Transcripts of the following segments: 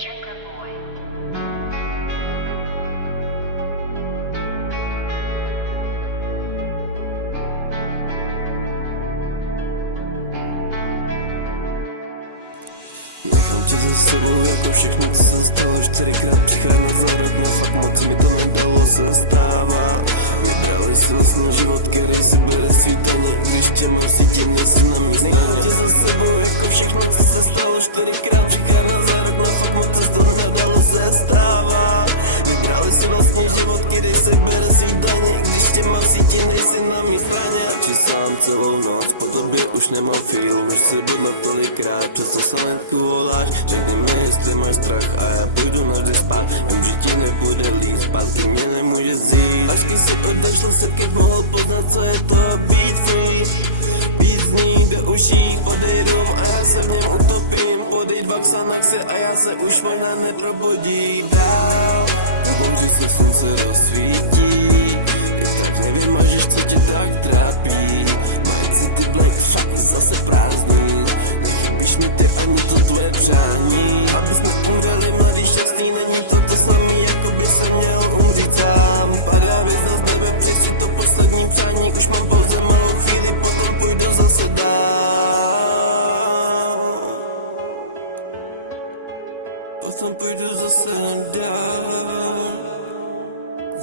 Sugar boy. Nechám tě za sebou jako všechno, co se stalo. 4krát přichránil za rok, no fakt moc mi to nedalo, se stává. Vybrali si na život, který si bere svítaně, když tě nosí tím nesí na místě. Nechám tě za sebou jako všechno, co se stalo. 4krát přichránil za rok, no fakt moc mi to nedalo, se stává. Vybrali si na život, který si bere svítaně, když tě nosí tím nesí na místě. Či sám celou noc, po tobě už nemám feel, už si byl tolikrát, přesto se netku voláš. Řekni mi, jestli máš strach a já půjdu navždy spát. Vím, že ti nebude líp, zpátky mě nemůže zjít. Lásky si odešlo se, keď mohl poznat, co je to být free. Být z ní do uší, odejdu a já se v něm utopím. Podejď v Xanaxe a já se už možná neprobudí dál. Doufám, že se slunce rozsvítí, tak nevymažeš, co tě tak trápí. Mají si ty black fakt zase prázdný, nechybíš mi ty ani to tvoje přání. Abys neumřeli mladý šťastný, není to to samý, jako by se měl umřít sám. Padá hvězda z nebe, přeci to poslední přání, už mám pouze malou chvíli, potom půjdu zase dál. Potom půjdu zase dál.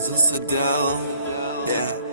Zase dál, yeah.